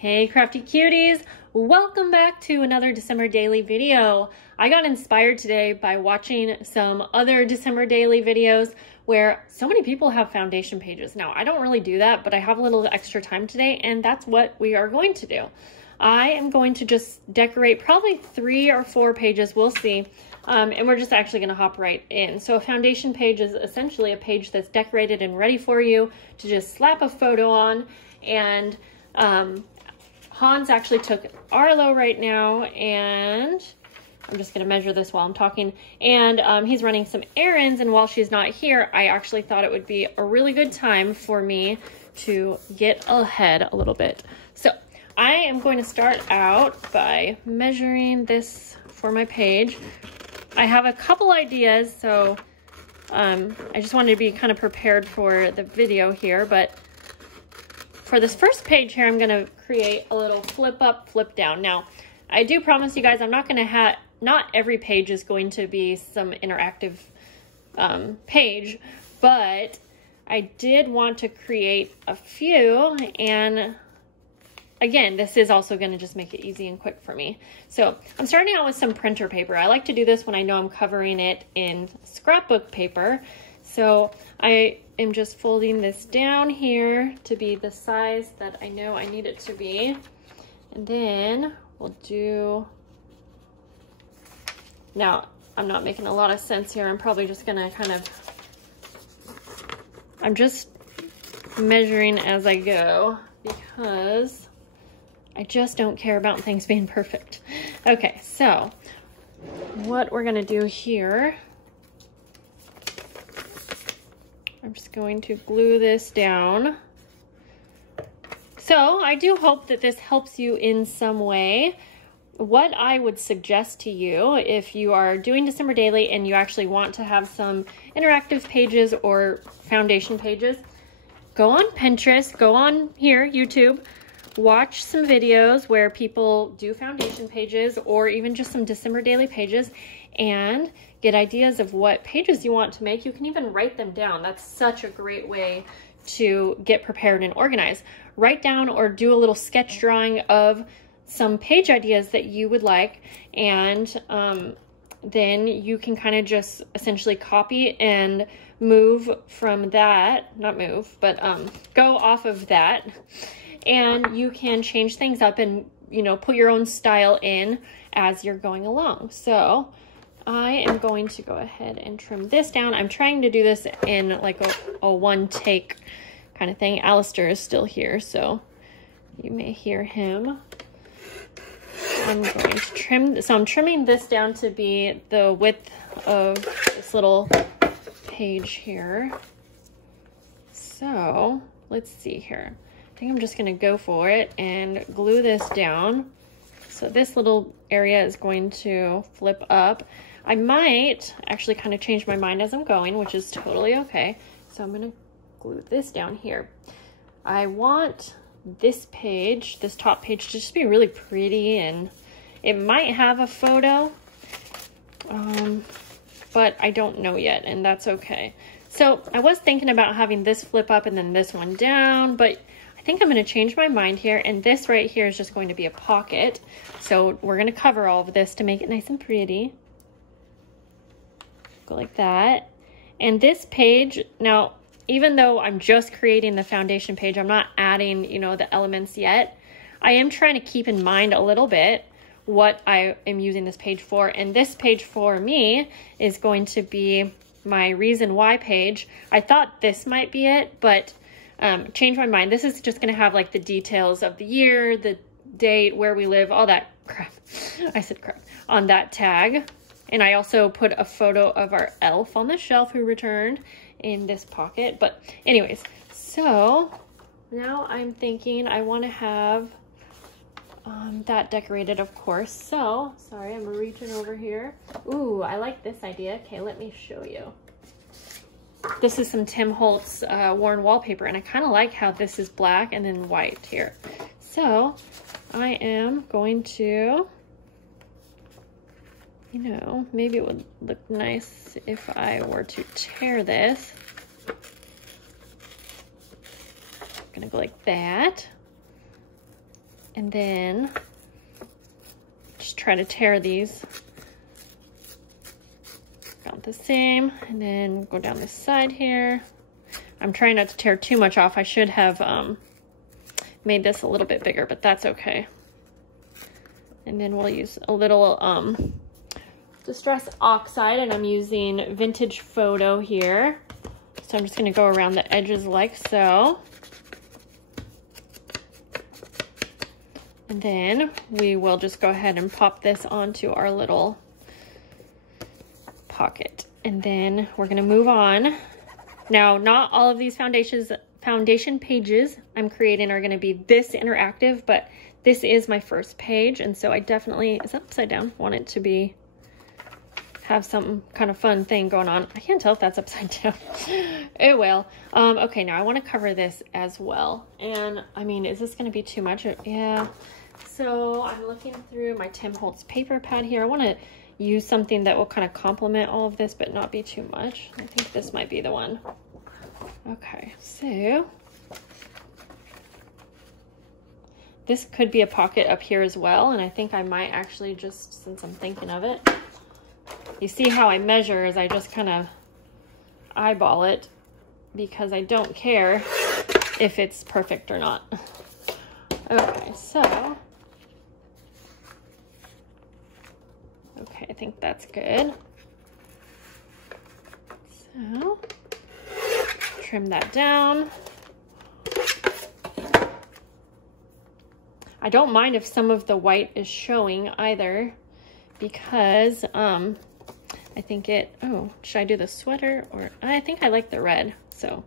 Hey crafty cuties, welcome back to another December daily video. I got inspired today by watching some other December daily videos where so many people have foundation pages. Now I don't really do that, but I have a little extra time today and that's what we are going to do. I am going to just decorate probably 3 or 4 pages, we'll see. And we're just actually going to hop right in. So a foundation page is essentially a page that's decorated and ready for you to just slap a photo on. And Hans actually took Arlo right now, and I'm just going to measure this while I'm talking. And he's running some errands, and while she's not here, I actually thought it would be a really good time for me to get ahead a little bit. So I am going to start out by measuring this for my page. I have a couple ideas, so I just wanted to be kind of prepared for the video here, but for this first page here, I'm going to create a little flip up, flip down. Now, I do promise you guys, I'm not going to have, not every page is going to be some interactive page, but I did want to create a few, and again, this is also going to just make it easy and quick for me. So I'm starting out with some printer paper. I like to do this when I know I'm covering it in scrapbook paper. So I am just folding this down here to be the size that I know I need it to be. And then we'll do, now I'm not making a lot of sense here. I'm probably just gonna kind of, I'm just measuring as I go because I just don't care about things being perfect. Okay, so what we're gonna do here, I'm just going to glue this down. So I do hope that this helps you in some way. What I would suggest to you, if you are doing December Daily and you actually want to have some interactive pages or foundation pages, go on Pinterest, go on here, YouTube, watch some videos where people do foundation pages or even just some December Daily pages and get ideas of what pages you want to make. You can even write them down. That's such a great way to get prepared and organized. Write down or do a little sketch drawing of some page ideas that you would like, and then you can kind of just essentially copy and move from that, not move, but go off of that, and you can change things up and, you know, put your own style in as you're going along. So I am going to go ahead and trim this down. I'm trying to do this in like a one take kind of thing. Alistair is still here, so you may hear him. I'm going to trim, so I'm trimming this down to be the width of this little page here. So let's see here. I think I'm just gonna go for it and glue this down. So this little area is going to flip up. I might actually kind of change my mind as I'm going, which is totally okay. So I'm gonna glue this down here. I want this page, this top page, to just be really pretty, and it might have a photo, but I don't know yet, and that's okay. So I was thinking about having this flip up and then this one down, but I think I'm going to change my mind here, and this right here is just going to be a pocket. So we're going to cover all of this to make it nice and pretty. Go like that. And this page, now, even though I'm just creating the foundation page, I'm not adding, you know, the elements yet. I am trying to keep in mind a little bit what I am using this page for. And this page for me is going to be my reason why page. I thought this might be it, but changed my mind. This is just going to have like the details of the year, the date, where we live, all that crap. I said crap on that tag. And I also put a photo of our elf on the shelf who returned in this pocket. But anyways, so now I'm thinking I want to have that decorated, of course. So, sorry, I'm reaching over here. Ooh, I like this idea. Okay, let me show you. This is some Tim Holtz worn wallpaper, and I kind of like how this is black and then white here. So I am going to, you know, maybe it would look nice if I were to tear this. I'm gonna go like that. And then just try to tear these about the same, and then go down this side here. I'm trying not to tear too much off. I should have made this a little bit bigger, but that's okay. And then we'll use a little Distress Oxide, and I'm using Vintage Photo here. So I'm just gonna go around the edges like so. And then we will just go ahead and pop this onto our little pocket. And then we're gonna move on. Now, not all of these foundation pages I'm creating are gonna be this interactive, but this is my first page. And so I definitely, is that upside down? Want it to have some kind of fun thing going on. I can't tell if that's upside down. It will. Okay, now I wanna cover this as well. And I mean, is this gonna be too much? Yeah. So I'm looking through my Tim Holtz paper pad here. I want to use something that will kind of complement all of this, but not be too much. I think this might be the one. Okay, so this could be a pocket up here as well. And I think I might actually just, since I'm thinking of it, you see how I measure is I just kind of eyeball it because I don't care if it's perfect or not. Okay, so okay, I think that's good. So, trim that down. I don't mind if some of the white is showing either, because I think oh, should I do the sweater? Or I think I like the red, so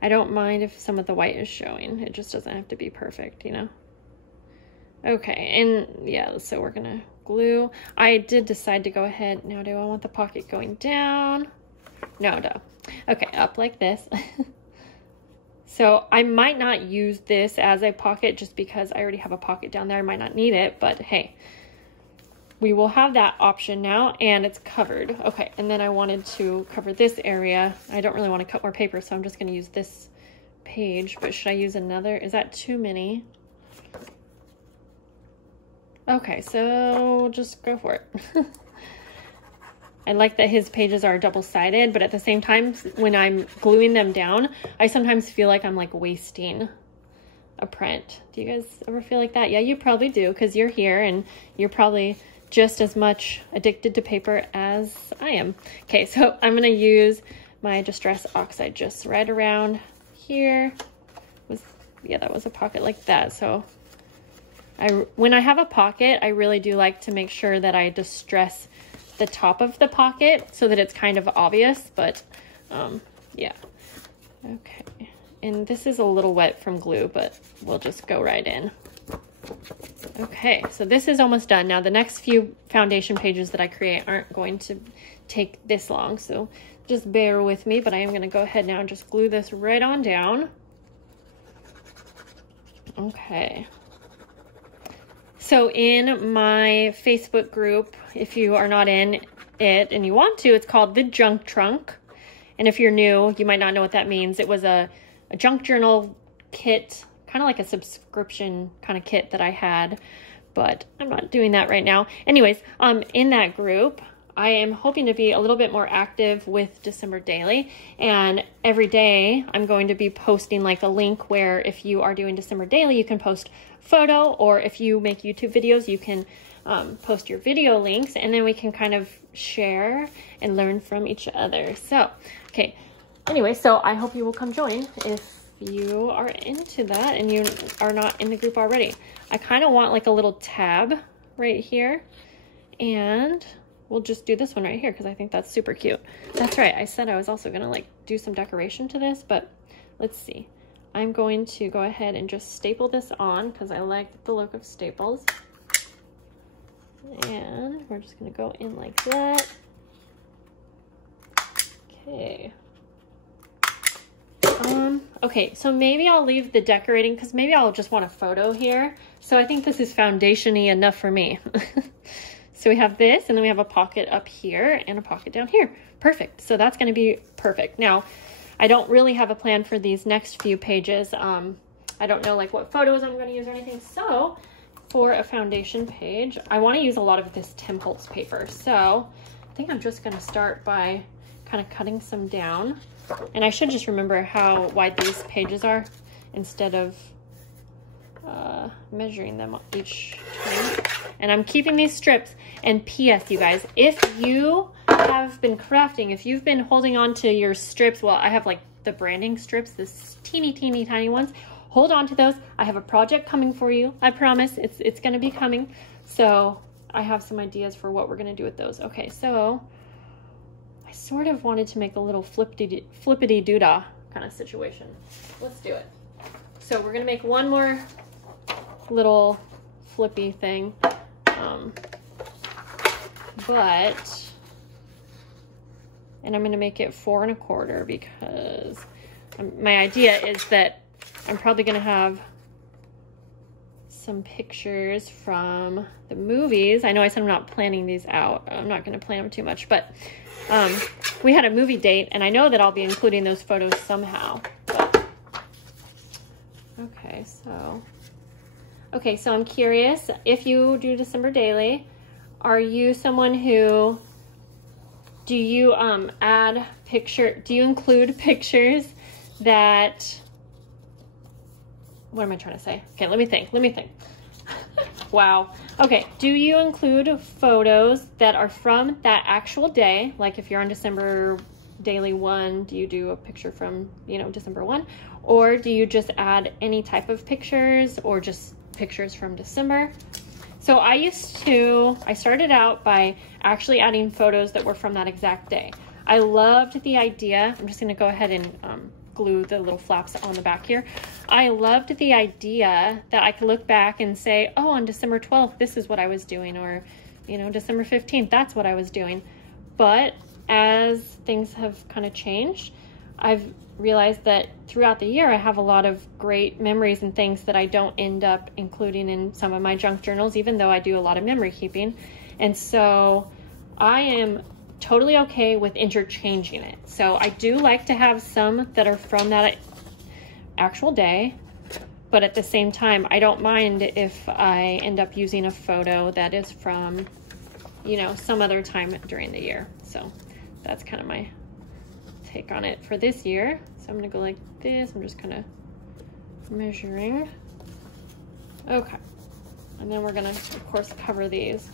I don't mind if some of the white is showing. It just doesn't have to be perfect, you know? Okay, and yeah, so we're gonna glue. I did decide to go ahead. Now, do I want the pocket going down? No. Okay, up like this. So I might not use this as a pocket just because I already have a pocket down there. I might not need it, but hey, we will have that option now, and it's covered. Okay, and then I wanted to cover this area. I don't really want to cut more paper, so I'm just gonna use this page, but should I use another? Is that too many? Okay, so just go for it. I like that his pages are double-sided, but at the same time, when I'm gluing them down, I sometimes feel like I'm like wasting a print. Do you guys ever feel like that? Yeah, you probably do, because you're here and you're probably just as much addicted to paper as I am. Okay, so I'm gonna use my Distress Oxide just right around here. Yeah, that was a pocket like that. So when I have a pocket, I really do like to make sure that I distress the top of the pocket so that it's kind of obvious, but yeah. Okay, and this is a little wet from glue, but we'll just go right in. Okay, so this is almost done. Now the next few foundation pages that I create aren't going to take this long, so just bear with me, but I am going to go ahead now and just glue this right on down. Okay. So in my Facebook group, if you are not in it and you want to, it's called The Junk Trunk. And if you're new, you might not know what that means. It was a junk journal kit, kind of like a subscription kind of kit that I had, but I'm not doing that right now. Anyways, in that group, I am hoping to be a little bit more active with December Daily, and every day I'm going to be posting like a link where if you are doing December Daily, you can post photo, or if you make YouTube videos, you can post your video links, and then we can kind of share and learn from each other. So, okay, anyway, so I hope you will come join if you are into that and you are not in the group already. I kind of want like a little tab right here, and we'll just do this one right here because I think that's super cute. That's right, I said I was also gonna like do some decoration to this, but let's see. I'm going to go ahead and just staple this on because I like the look of staples. And we're just gonna go in like that. Okay. Okay, so maybe I'll leave the decorating because maybe I'll just want a photo here. So I think this is foundation-y enough for me. So we have this, and then we have a pocket up here and a pocket down here. Perfect. So that's going to be perfect. Now, I don't really have a plan for these next few pages. I don't know like what photos I'm going to use or anything. So for a foundation page, I want to use a lot of this Tim Holtz paper. So I think I'm just going to start by kind of cutting some down. And I should just remember how wide these pages are instead of measuring them each time. And I'm keeping these strips. And P.S. you guys, if you have been crafting, if you've been holding on to your strips, well, I have like the branding strips, this teeny tiny ones. Hold on to those. I have a project coming for you. I promise it's going to be coming. So I have some ideas for what we're going to do with those. Okay, so I sort of wanted to make a little flippity doodah kind of situation. Let's do it. So we're going to make one more little flippy thing. And I'm going to make it 4 1/4 because my idea is that I'm probably going to have some pictures from the movies. I know I said I'm not planning these out. I'm not going to plan them too much, but we had a movie date, and I know that I'll be including those photos somehow. But, okay, so I'm curious, if you do December Daily, are you someone who, do you include pictures that, what am I trying to say? Okay, let me think. Wow. Okay, do you include photos that are from that actual day? Like if you're on December Daily 1, do you do a picture from, December 1? Or do you just add any type of pictures or just pictures from December? So I started out by actually adding photos that were from that exact day. I loved the idea. I'm just gonna go ahead and glue the little flaps on the back here. I loved the idea that I could look back and say, oh, on December 12th, this is what I was doing, or, December 15th, that's what I was doing. But as things have kind of changed, I've realized that throughout the year, I have a lot of great memories and things that I don't end up including in some of my junk journals, even though I do a lot of memory keeping. And so I am totally okay with interchanging it. So I do like to have some that are from that actual day, but at the same time, I don't mind if I end up using a photo that is from, some other time during the year. So that's kind of my take on it for this year. So I'm gonna go like this. I'm just kind of measuring. Okay. And then we're gonna, of course, cover these.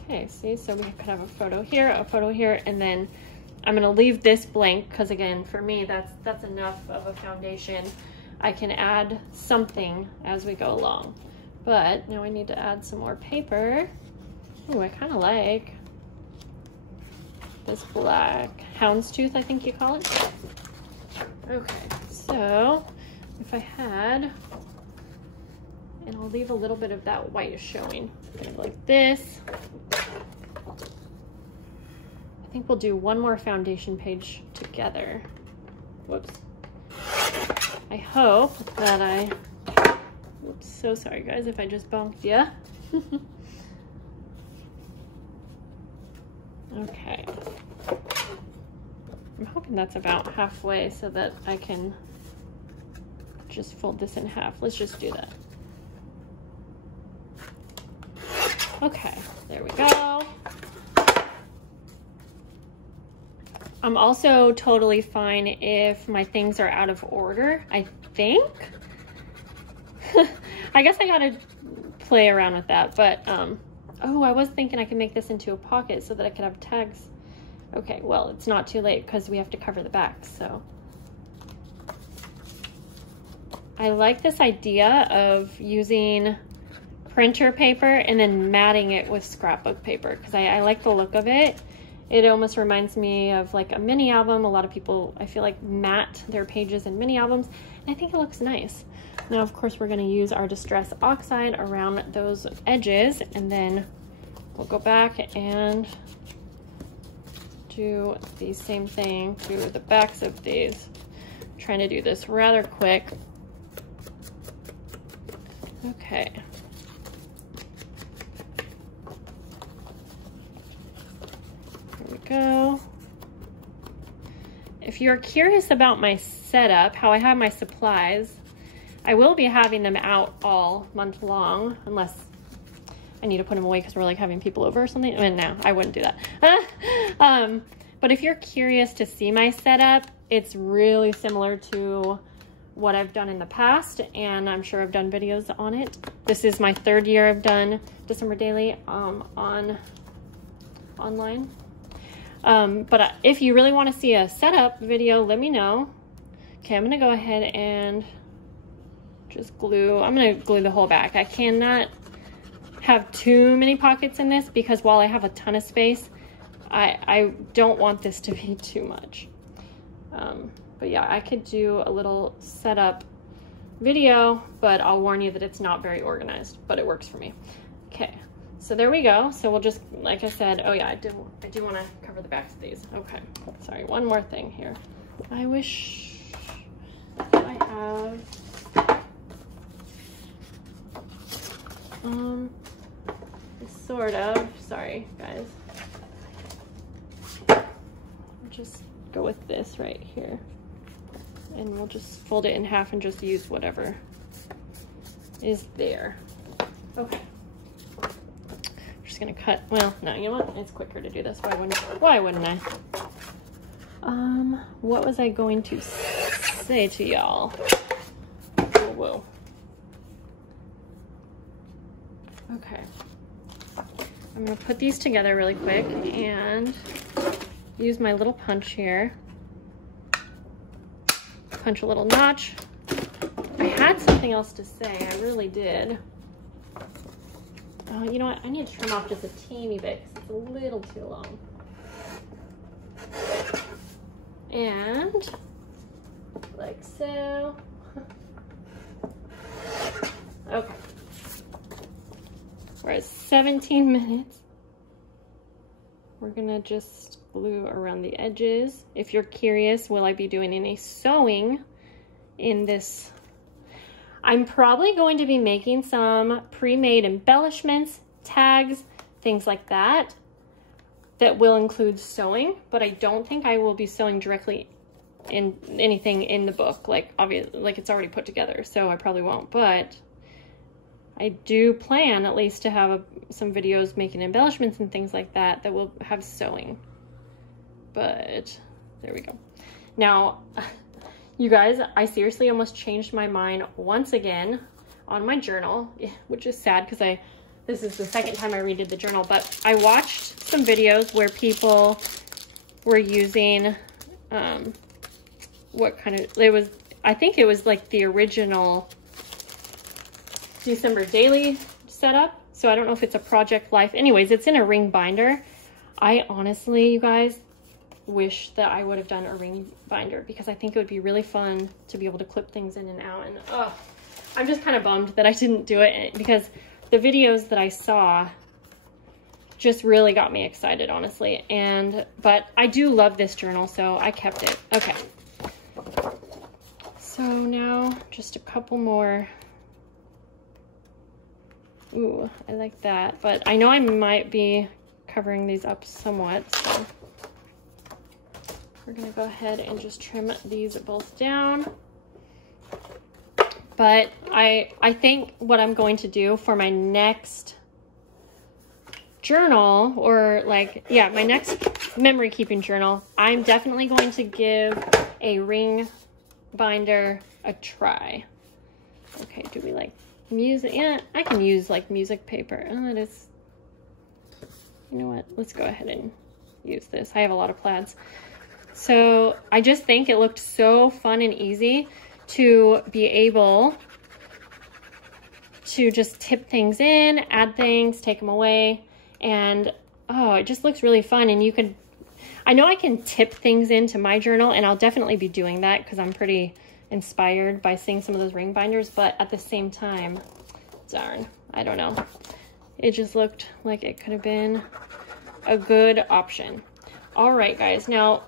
Okay, see, so we could have a photo here, and then I'm gonna leave this blank because again, for me, that's enough of a foundation. I can add something as we go along. But now I need to add some more paper. Ooh, I kind of like this black houndstooth, I think you call it. Okay, so if I had, and I'll leave a little bit of that white showing, like this. I think we'll do one more foundation page together. Whoops. I hope that whoops, so sorry guys if I just bumped you. Okay. I'm hoping that's about halfway so that I can just fold this in half. Let's just do that. Okay, there we go. I'm also totally fine if my things are out of order, I think. I guess I gotta play around with that, but oh, I was thinking I could make this into a pocket so that I could have tags. Okay, well, it's not too late because we have to cover the back, so. I like this idea of using printer paper and then matting it with scrapbook paper because I like the look of it. It almost reminds me of like a mini album. A lot of people, I feel like, mat their pages in mini albums, and I think it looks nice. Now, of course, we're going to use our Distress Oxide around those edges, and then we'll go back and do the same thing to the backs of these. I'm trying to do this rather quick. Okay. There we go. If you're curious about my setup, how I have my supplies. I will be having them out all month long, unless I need to put them away because we're like having people over or something. I mean, no, I wouldn't do that. But if you're curious to see my setup, it's really similar to what I've done in the past, and I'm sure I've done videos on it. This is my 3rd year I've done December Daily online. But if you really want to see a setup video, let me know. Okay, I'm gonna go ahead and just glue. I'm gonna glue the whole back. I cannot have too many pockets in this because while I have a ton of space, I don't want this to be too much. But yeah, I could do a little setup video, but I'll warn you that it's not very organized, but it works for me. Okay, so there we go. So we'll just, like I said, oh yeah, I do want to cover the backs of these. Okay, sorry, one more thing here. I wish I have, sort of, sorry guys. Just go with this right here. And we'll just fold it in half and just use whatever is there. Okay. I'm just gonna cut, well, no, you know what? It's quicker to do this. Why wouldn't I? What was I going to say to y'all? Whoa. Okay. I'm gonna put these together really quick and use my little punch here. Punch a little notch. I had something else to say, I really did. Oh, you know what? I need to trim off just a teeny bit because it's a little too long. And like so. Okay. We're at 17 minutes. We're gonna just glue around the edges. If you're curious, will I be doing any sewing in this? I'm probably going to be making some pre-made embellishments, tags, things like that, that will include sewing, but I don't think I will be sewing directly in anything in the book, like obviously, like it's already put together, so I probably won't, but I do plan at least to have some videos making embellishments and things like that that will have sewing. But there we go. Now, you guys, I seriously almost changed my mind once again on my journal, which is sad because this is the 2nd time I redid the journal, but I watched some videos where people were using, what kind of, it was, I think it was like the original December Daily setup. So I don't know if it's a Project Life. Anyways, it's in a ring binder. I honestly, you guys, wish that I would have done a ring binder because I think it would be really fun to be able to clip things in and out. And I'm just kind of bummed that I didn't do it because the videos that I saw just really got me excited, honestly. But I do love this journal, so I kept it. Okay. So now just a couple more. Ooh, I like that. But I know I might be covering these up somewhat, so we're gonna go ahead and just trim these both down. But I think what I'm going to do for my next journal, or like, yeah, my next memory keeping journal, I'm definitely going to give a ring binder a try. Okay, do we like music? Yeah, I can use like music paper. Oh, it is, you know what, let's go ahead and use this. I have a lot of plaids. So I just think it looked so fun and easy to be able to just tip things in, add things, take them away. And oh, it just looks really fun. And you could, I know I can tip things into my journal, and I'll definitely be doing that because I'm pretty inspired by seeing some of those ring binders, but at the same time, darn, I don't know. It just looked like it could have been a good option. All right, guys. Now,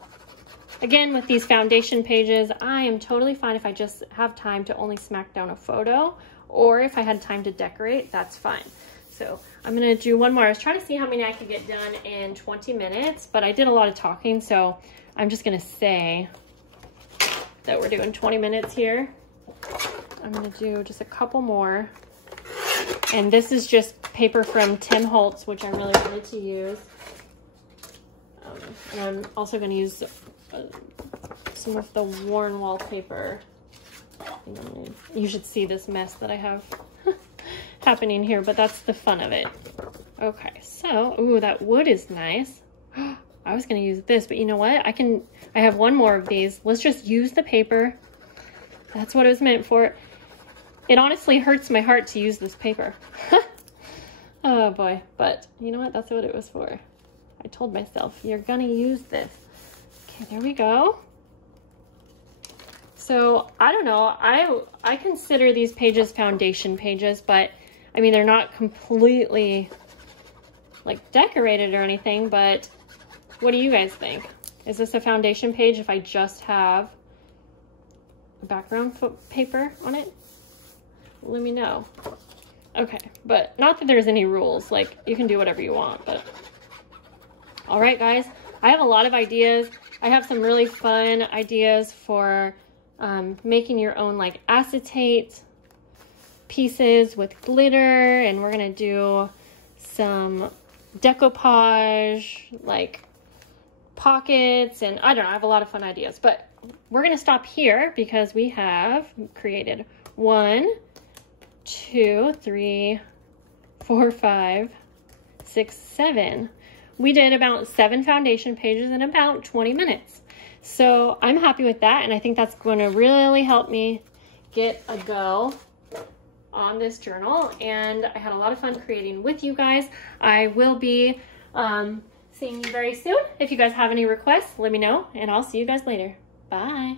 again, with these foundation pages, I am totally fine if I just have time to only smack down a photo, or if I had time to decorate, that's fine. So I'm gonna do one more. I was trying to see how many I could get done in 20 minutes, but I did a lot of talking, so I'm just gonna say that we're doing 20 minutes here. I'm gonna do just a couple more. And this is just paper from Tim Holtz, which I really wanted to use. And I'm also gonna use some of the worn wallpaper. You should see this mess that I have happening here, but that's the fun of it. Okay, so, ooh, that wood is nice. I was gonna use this, but you know what? I have one more of these. Let's just use the paper. That's what it was meant for. It honestly hurts my heart to use this paper. Oh boy, but you know what? That's what it was for. I told myself, you're gonna use this. Okay, there we go. So, I don't know, I consider these pages foundation pages, but I mean, they're not completely like decorated or anything, but what do you guys think? Is this a foundation page if I just have background paper on it? Let me know. Okay, but not that there's any rules, like you can do whatever you want, but all right, guys, I have a lot of ideas. I have some really fun ideas for making your own like acetate pieces with glitter, and we're gonna do some decoupage, like pockets, and I don't know, I have a lot of fun ideas, but we're gonna stop here because we have created 1, 2, 3, 4, 5, 6, 7. We did about 7 foundation pages in about 20 minutes. So I'm happy with that, and I think that's going to really help me get a go on this journal, and I had a lot of fun creating with you guys. I will be seeing you very soon. If you guys have any requests, let me know, and I'll see you guys later. Bye.